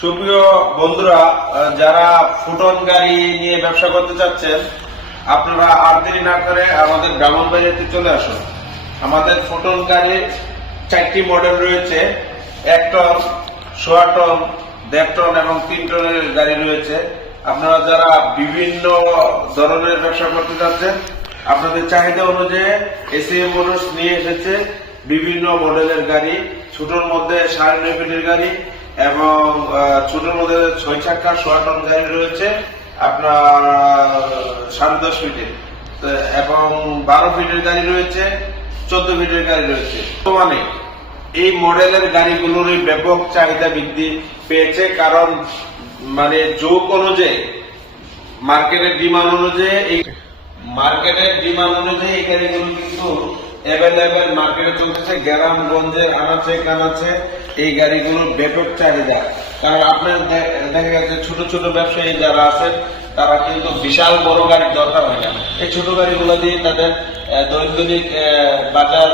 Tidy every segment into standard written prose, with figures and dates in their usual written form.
সুপ্রিয় বন্ধুরা, যারা ফুটন গাড়ি নিয়ে ব্যবসা করতে চাচ্ছেন, আপনারা আর দেরি না করে আমাদের ব্রাহ্মণবাড়িয়াতে চলে আসুন। আমাদের ফুটন গাড়ি 4টি মডেল রয়েছে। 1 টন, 1.5 টন, 1.5 টন এবং 3 টনের গাড়ি রয়েছে। আপনারা যারা বিভিন্ন ধরনের ব্যবসা করতে চাচ্ছেন, আপনাদের চাহিদা অনুযায়ী এসএম মোটরস নিয়ে এসেছে বিভিন্ন মডেলের গাড়ি। ছোটর মধ্যে 9.5 ফিটের গাড়ি এবং ছোটর মধ্যে 6 চাকা 1.5 টন গাড়ি রয়েছে আপনার 10.5 ফিটের, এবং 12 ফিটের গাড়ি রয়েছে, 14 ফিটের গাড়ি রয়েছে। বর্তমানে এই মডেলের গাড়িগুলোর ব্যাপক চাহিদা বৃদ্ধি পেয়েছে, কারণ যুগ অনুযায়ী মার্কেটের ডিমান্ড অনুযায়ী এই গাড়িগুলো কিন্তু অ্যাভেলেবেল মার্কেটে চলতেছে। গ্রামগঞ্জে আনাচে কানাচে এই গাড়িগুলোর ব্যাপক চাহিদা। কারণ আপনার দেখা গেছে ছোট ছোট ব্যবসায়ী যারা আছেন, তারা কিন্তু বিশাল বড় গাড়ির দরকার হয় না। এই ছোট গাড়িগুলো দিয়ে তাদের দৈনন্দিন বাজার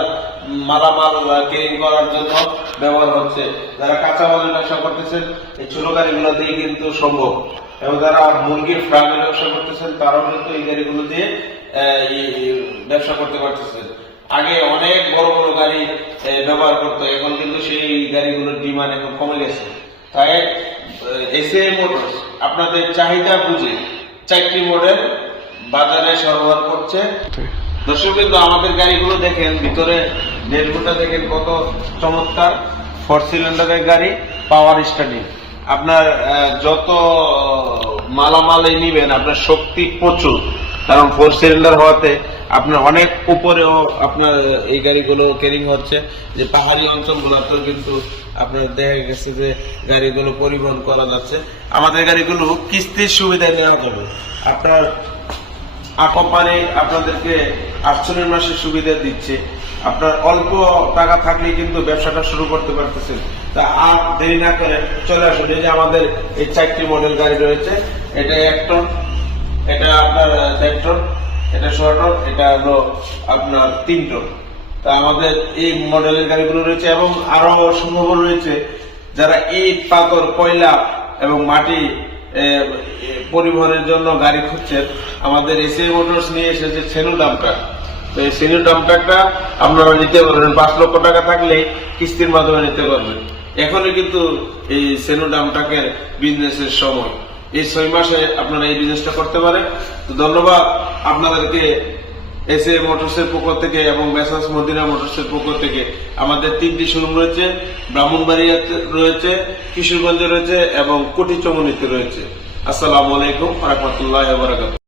মালামাল ক্যারি করার জন্য ব্যবহার হচ্ছে। যারা কাঁচামালের ব্যবসা করতেছেন, এই ছোট গাড়িগুলো দিয়ে কিন্তু সম্ভব। এবং যারা মুরগির ফার্মের ব্যবসা করতেছেন, তারাও কিন্তু এই গাড়িগুলো দিয়ে ব্যবসা করতে পারতেছেন। আগে অনেক বড় বড় গাড়ি ব্যবহার করতো, এখন কিন্তু সেই গাড়িগুলোর ডিমান্ড এখন কমে গেছে। তাই এসএম মোটরস আপনাদের চাহিদা বুঝে 4টি মডেল বাজারে সরবরাহ করছে। দর্শক কিন্তু আমাদের গাড়িগুলো দেখেন, ভিতরে ডেলগুটা দেখেন কত চমৎকার। 4 সিলিন্ডারের গাড়ি, পাওয়ার স্টার্টিং। আপনার যত মালামালে নিবেন, আপনার শক্তি প্রচুর, কারণ 4 সিলিন্ডার হওয়াতে আপনার অনেক উপরেও আপনার এই গাড়িগুলো ক্যারিং হচ্ছে। যে পাহাড়ি অঞ্চলগুলোতেও কিন্তু আপনার দেখা গেছে যে গাড়িগুলো পরিবহন করা যাচ্ছে। আমাদের গাড়িগুলো কিস্তির সুবিধা নেওয়া যাবে। আপনার কোম্পানি আপনাদেরকে 48 মাসের সুবিধা দিচ্ছে। আপনার অল্প টাকা থাকলে কিন্তু ব্যবসাটা শুরু করতে পারতেছেন। তা আর দেরি না করে চলে আসুন। এই যে আমাদের এই 4টি মডেল গাড়ি রয়েছে। এটা 1 টন, এটা আপনার 1.5 টন, এটা 1.5 টন, এটা হলো আপনার 3 টন। তা আমাদের এই মডেলের গাড়িগুলো রয়েছে এবং আরো সম্ভব রয়েছে। যারা ইট, পাথর, কয়লা এবং মাটি পরিবহনের জন্য গাড়ি খুঁজছেন, আমাদের এসএম মোটরস নিয়ে এসেছে সেনু ডাম্পার। তো এই সেনু ডাম্পারটা আপনারা নিতে পারবেন। 5 লক্ষ টাকা থাকলে কিস্তির মাধ্যমে নিতে পারবেন। এখনই কিন্তু এই সেনু ডাম্পারের বিজনেসের সময়। এই 6 মাসে আপনারা এই বিজনেসটা করতে পারেন। তো ধন্যবাদ আপনাদেরকে এসএম মোটরসের পক্ষ থেকে এবং মেসার্স মদিনা মোটরসের পক্ষ থেকে। আমাদের 3টি শোরুম রয়েছে, ব্রাহ্মণবাড়িয়াতে রয়েছে, কিশোরগঞ্জে রয়েছে এবং কোটিচমনিতে রয়েছে। আসসালামু আলাইকুম ওয়া রাহমাতুল্লাহি ওয়া বারাকাতুহু।